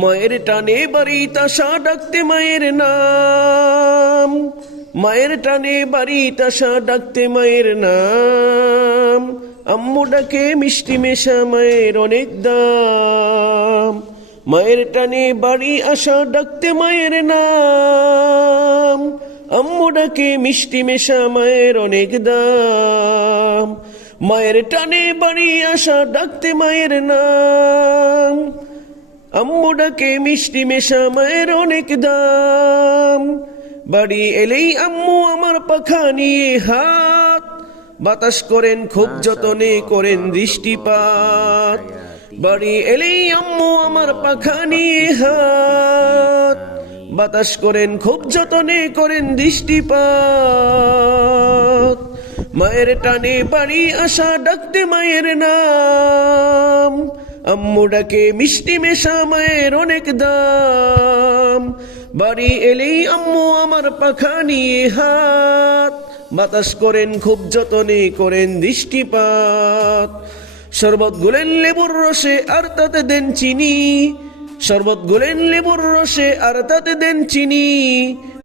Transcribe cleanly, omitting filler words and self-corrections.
মায়ের টানে বাড়িতে আসা ডাকতে মায়ের নাম, মায়ের টানে বাড়িতে আসা ডাকতে মায়ের নাম। আম্মু ডাকে মিষ্টি মেশা মায়ের অনেক দাম, মায়ের টানে বাড়ি আসা ডাকতে মায়ের নাম। আম্মু ডাকে মিষ্টি মেশা মায়ের অনেক দাম, মায়ের টানে বাড়ি আসা ডাকতে মায়ের নাম। আম্মু ডাকে মিষ্টি মেশা মায়ের অনেক দাম। বাড়ি এলেই আম্মু আমার পাখা নিয়ে হাত, বাতাস করেন খুব যতনে করেন দৃষ্টিপাত। বাড়ি এলেই আম্মু আমার পাখা নিয়ে হাত, বাতাস করেন খুব যতনে করেন দৃষ্টিপাত। মায়ের টানে বাড়ি আসা ডাকতে মায়ের নাম, আম্মু ডাকে মিষ্টি মেশা মায়ের অনেক দাম। বাড়ি এলেই আম্মু আমার পাখা নিয়ে হাত, বাতাস করেন খুব যতনে করেন দৃষ্টিপাত। শরবত গুলেন লেবুর রসে আর তাতে দেন চিনি, শরবত গুলেন লেবুর রসে আর তাতে দেন চিনি।